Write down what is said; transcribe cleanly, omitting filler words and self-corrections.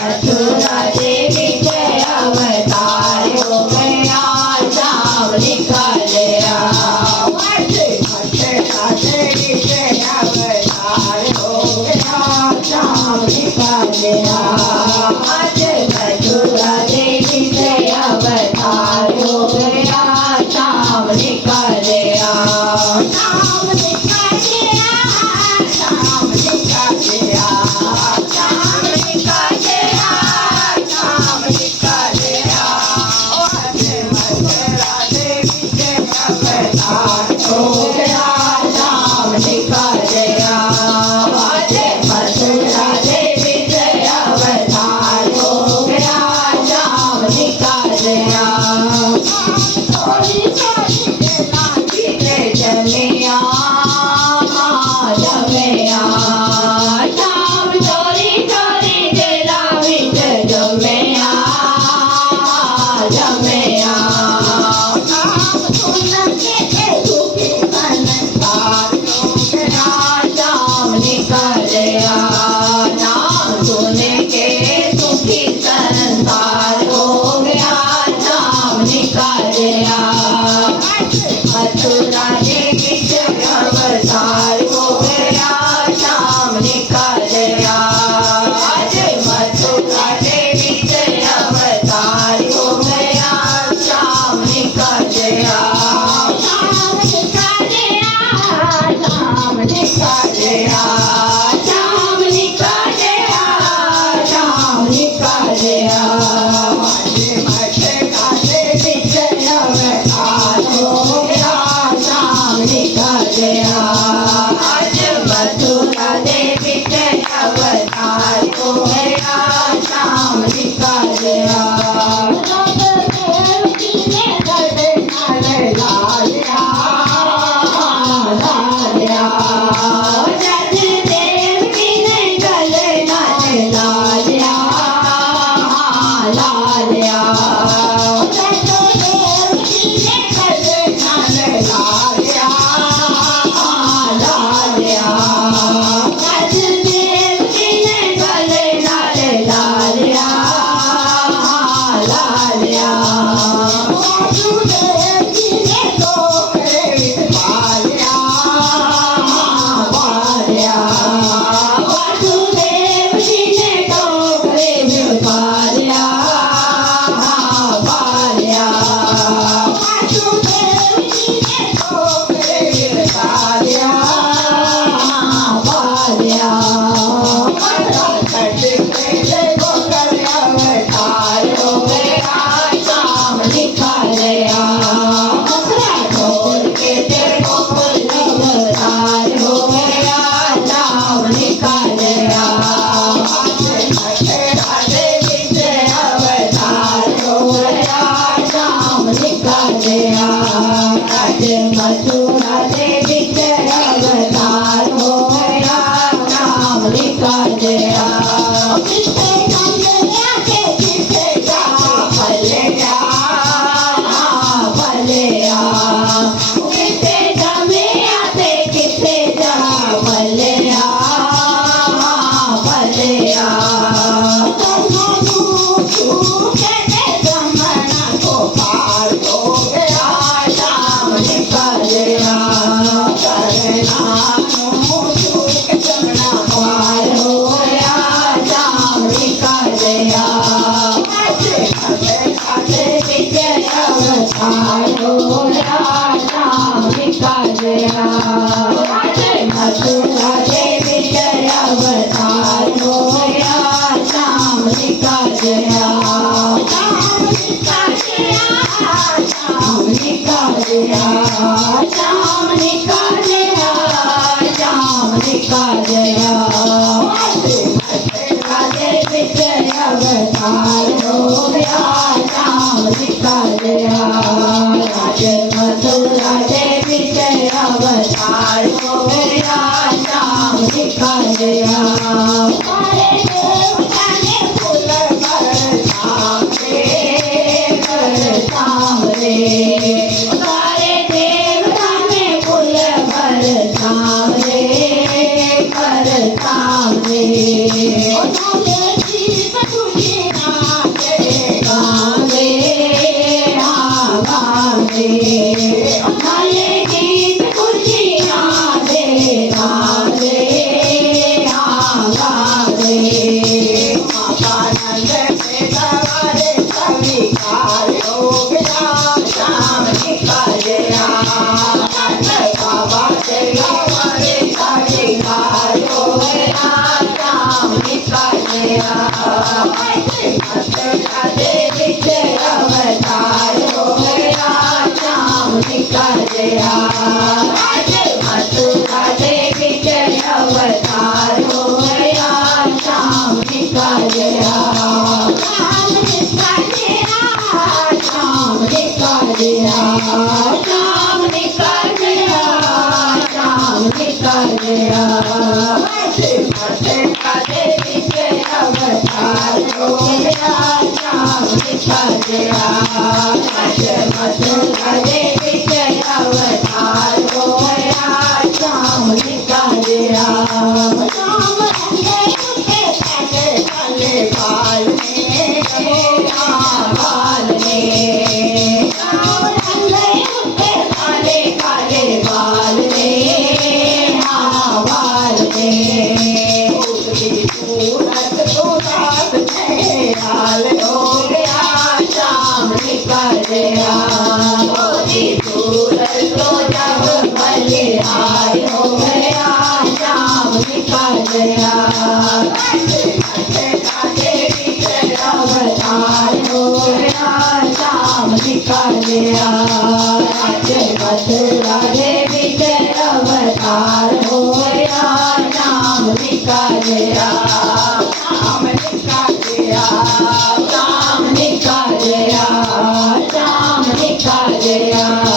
मथुरा देवी के अवतार हो गया, श्याम निकल गया। मथुरा देवी के अवतार हो गया, श्याम निकल गया। आज मथुरा देवी के अवतार हो गया, श्याम निकल गया। श्याम निकल गया, श्याम निकल गया, श्याम निकल गया, श्याम निकल गया। आज मथुरा देवी के अवतार हो गया, श्याम निकल गया। आज मथुरा देवी के अवतार हो गया, श्याम निकल गया। थोड़ी थोड़ी लाठी के जमिया जमिया, श्याम चोरी चोरी के लाविच जमिया जमिया। श्याम सुन के दुखी संसार हो गया, श्याम निकल गया। नाम सुन के दुखी संसार हो गया, श्याम निकल गया। मथुरा देवी के अवतार हो गया, श्याम निकल गया। आज मथुरा देवी के अवतार हो गया, श्याम निकल गया। श्याम निकल गया, श्याम निकल गया, श्याम निकल गया, श्याम निकल गया। मथुरा देवी के अवतार हो गया, श्याम निकल गया। आज मथुरा देवी के अवतार हो गया, श्याम निकल गया। मथुरा देवी के अवतार हो गया, श्याम निकल गया। किसे कमलिया के किसे जा भलिया भलिया, किसे जमिया से किसे जा भलिया भलिया। जमना को पार हो गया, श्याम निकल गया। करना जमना पार हो गया, श्याम निकल गया। देवी के अवतार हो गया, श्याम निकल गया। मथुरा देवी के अवतार हो गया, श्याम निकल गया। श्याम निकल गया, श्याम निकल गया, श्याम निकल गया, श्याम निकल गया। मथुरा देवी के अवतार हो गया, श्याम निकल गया। मथुरा देवी के अवतार हो गया, श्याम निकल गया। सारे देवता ने फूल बरसाम रे बरसाम रे, सारे देवता ने फूल बरसाम रे बरसाम रे। मथुरा देवी के अवतार हो गया श्याम जी का जया। मथुरा देवी के अवतार हो गया श्याम जी का जया। श्याम जी का जया, श्याम जी का जया, श्याम जी का जया, श्याम जी का जया। मथुरा देवी के अवतार हो गया श्याम जी का जया। मथुरा देवी के अवतार हो गया श्याम जी का जया। श्याम रंगे उठे काले काले बाल में, बाल में। श्याम रंगे उठे काले काले बाल में, बाल में। उसकी सूरत तो रात में लाल हो गया श्याम जी का जया। उसकी सूरत तो जब बलिहार हो गया श्याम जी का जया। देवी के अवतार हो गया श्याम जी का जया। मथुरा देवी के अवतार हो गया श्याम जी का जया। श्याम जी का जया, श्याम जी का जया, श्याम जी का जया।